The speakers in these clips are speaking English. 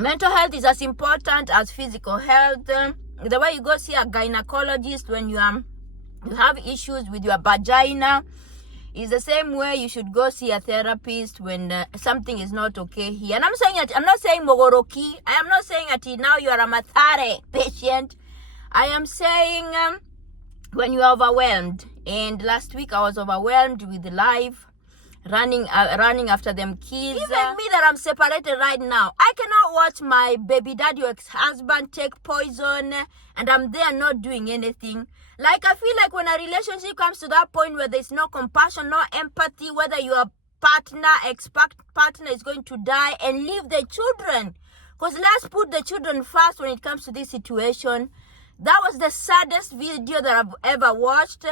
Mental health is as important as physical health. The way you go see a gynecologist when you have issues with your vagina is the same way you should go see a therapist when something is not okay here. And I'm not saying mogoroki. I am not saying that now you are a mathare patient. I am saying when you are overwhelmed. And last week I was overwhelmed with life, running after them kids. Even me that I'm separated right now, I cannot watch my baby daddy or ex-husband take poison and I'm there not doing anything. Like, I feel like when a relationship comes to that point where there's no compassion, no empathy, whether your ex-partner is going to die, and leave the children. Because let's put the children first when it comes to this situation. That was the saddest video that I've ever watched.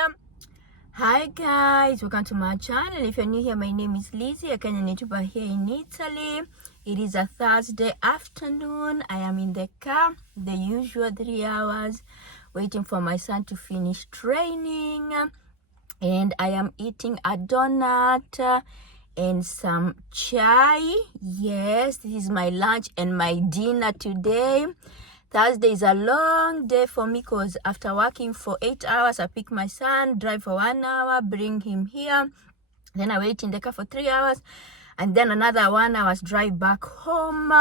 Hi guys, welcome to my channel. If you're new here, my name is Lizzie, a Kenyan YouTuber here in Italy. It is a Thursday afternoon. I am in the car, the usual 3 hours, waiting for my son to finish training. And I am eating a donut and some chai. Yes, this is my lunch and my dinner today. Thursday is a long day for me because after working for 8 hours, I pick my son, drive for 1 hour, bring him here. Then I wait in the car for 3 hours and then another 1 hour's drive back home.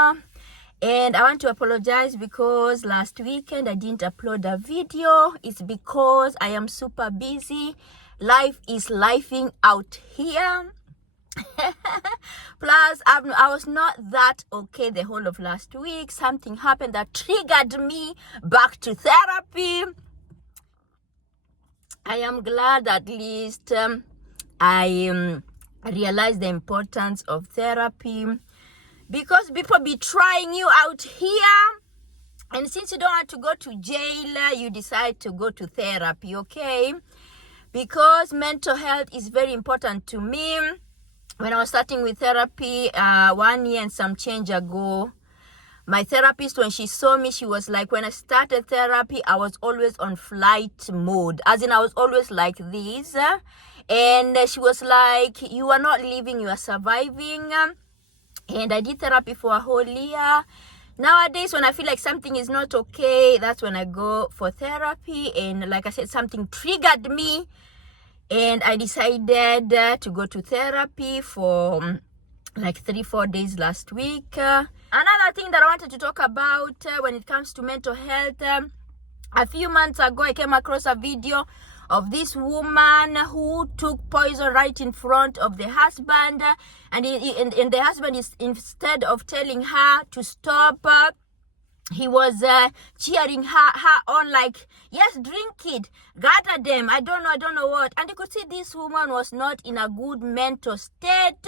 And I want to apologize because last weekend I didn't upload a video. It's because I am super busy. Life is lifing out here. Plus, I was not that okay the whole of last week. Something happened that triggered me back to therapy. I am glad at least I realized the importance of therapy, because people be trying you out here, and since you don't want to go to jail, you decide to go to therapy, okay? Because mental health is very important to me. When I was starting with therapy 1 year and some change ago, my therapist, when she saw me, she was like, when I started therapy, I was always on flight mode. As in, I was always like this. And she was like, you are not living, you are surviving. And I did therapy for a whole year. Nowadays, when I feel like something is not okay, that's when I go for therapy. And like I said, something triggered me. And I decided to go to therapy for like 3-4 days last week. Another thing that I wanted to talk about when it comes to mental health, a few months ago I came across a video of this woman who took poison right in front of the husband, and the husband, is, instead of telling her to stop, he was cheering her on, like, yes, drink it, gather them, I don't know what. And you could see this woman was not in a good mental state,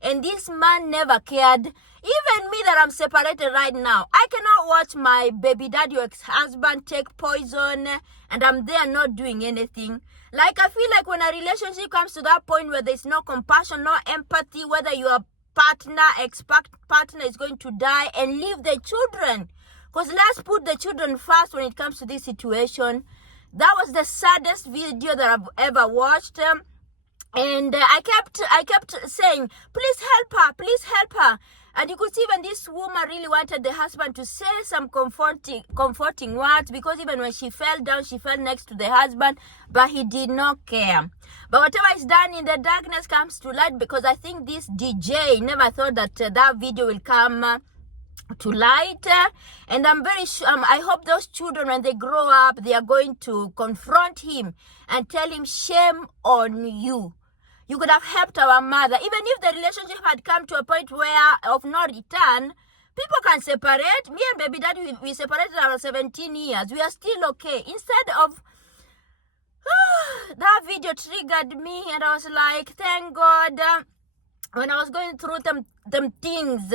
and this man never cared. Even me that I'm separated right now, I cannot watch my baby daddy or ex-husband take poison and I'm there not doing anything. Like, I feel like when a relationship comes to that point where there's no compassion, no empathy, whether your ex-partner is going to die, and leave the children. Because let's put the children first when it comes to this situation. That was the saddest video that I've ever watched. And I kept saying, please help her. And you could see even this woman really wanted the husband to say some comforting words, because even when she fell down, she fell next to the husband, but he did not care. But whatever is done in the darkness comes to light, because I think this DJ never thought that that video will come to light. And I'm very sure, I hope those children, when they grow up, they are going to confront him and tell him, shame on you. You could have helped our mother. Even if the relationship had come to a point where of no return, people can separate. Me and baby daddy, we separated around 17 years. We are still okay. Instead of that video triggered me, and I was like, thank God. When I was going through them things,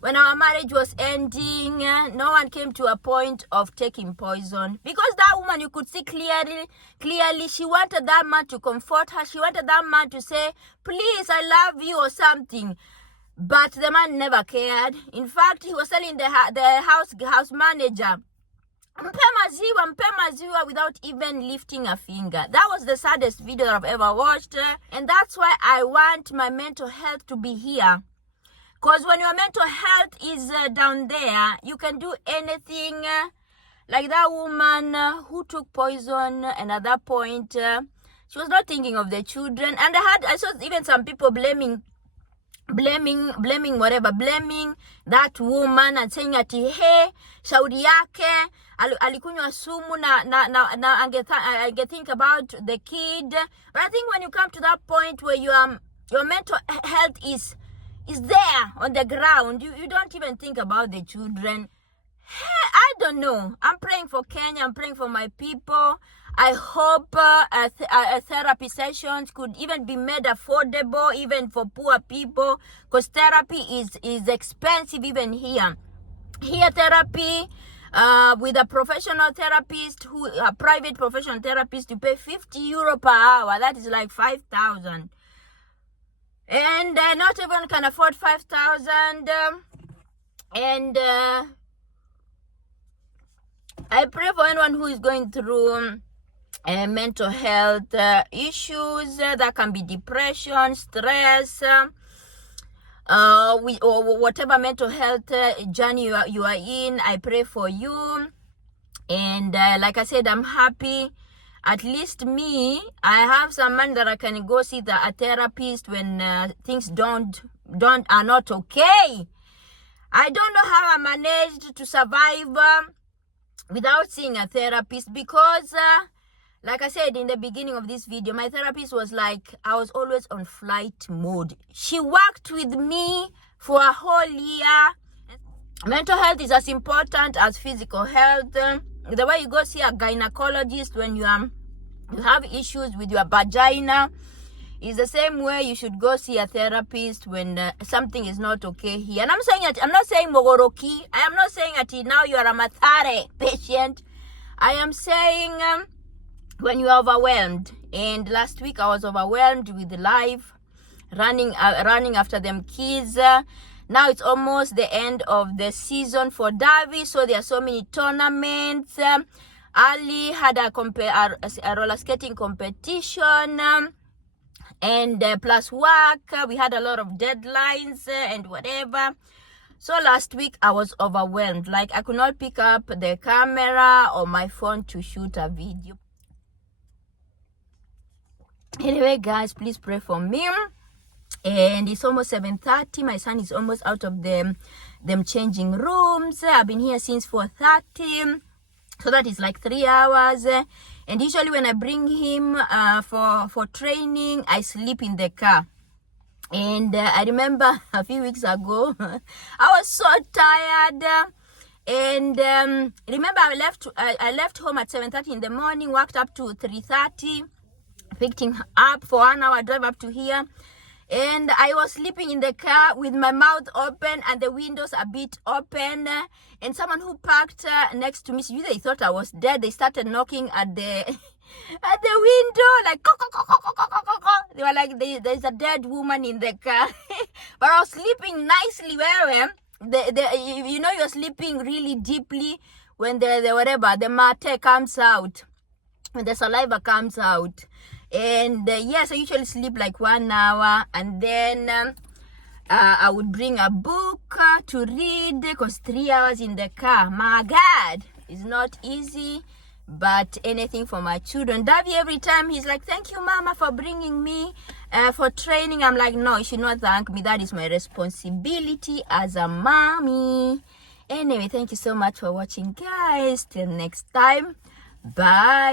when our marriage was ending, no one came to a point of taking poison. Because that woman, you could see clearly, she wanted that man to comfort her. She wanted that man to say, please, I love you, or something. But the man never cared. In fact, he was telling the house manager, mpe maziwa, without even lifting a finger. That was the saddest video that I've ever watched. And that's why I want my mental health to be here. Because when your mental health is down there, you can do anything. Like that woman who took poison, and at that point, she was not thinking of the children. And I saw even some people blaming that woman and saying ati hey, shauri yake alikunywa sumu na ange think about the kid. But I think when you come to that point where your mental health is there on the ground, you don't even think about the children. I don't know. I'm praying for Kenya. I'm praying for my people. I hope therapy sessions could even be made affordable, even for poor people, because therapy is expensive even here. Here, therapy with a professional therapist, a private professional therapist, you pay €50 per hour. That is like 5,000. And not everyone can afford 5,000. And I pray for anyone who is going through mental health issues. That can be depression, stress, or whatever mental health journey you are in. I pray for you. And like I said, I'm happy. At least me, I have some money that I can go see a therapist when things are not okay. I don't know how I managed to survive without seeing a therapist, because like I said in the beginning of this video, my therapist was like, I was always on flight mode. She worked with me for a whole year. Mental health is as important as physical health. The way you go see a gynecologist when you have issues with your vagina is the same way you should go see a therapist when something is not okay here. And I'm not saying mogoroki. I am not saying that now you are a mathare patient. I am saying when you are overwhelmed. And last week I was overwhelmed with life, running after them kids. Now it's almost the end of the season for Davi, so there are so many tournaments. Ali had a roller skating competition. And plus work, we had a lot of deadlines and whatever. So last week I was overwhelmed. Like I could not pick up the camera or my phone to shoot a video. Anyway, guys, please pray for me. And it's almost 7:30. My son is almost out of them changing rooms. I've been here since 4:30. So that is like 3 hours. And usually when I bring him for training, I sleep in the car. And I remember a few weeks ago, I was so tired. And remember, I left home at 7:30 in the morning, walked up to 3:30, picked him up for 1 hour drive up to here. And I was sleeping in the car with my mouth open and the windows a bit open. And someone who parked next to me, they thought I was dead. They started knocking at the window, like, they were like, there's a dead woman in the car. But I was sleeping nicely. Where you're sleeping really deeply when the mate comes out, when the saliva comes out. And yes, I usually sleep like 1 hour, and then I would bring a book to read, because 3 hours in the car, my God, it's not easy. But anything for my children. Davy, every time he's like, thank you, Mama, for bringing me for training. I'm like, no, you should not thank me. That is my responsibility as a mommy. Anyway, thank you so much for watching, guys. Till next time, bye.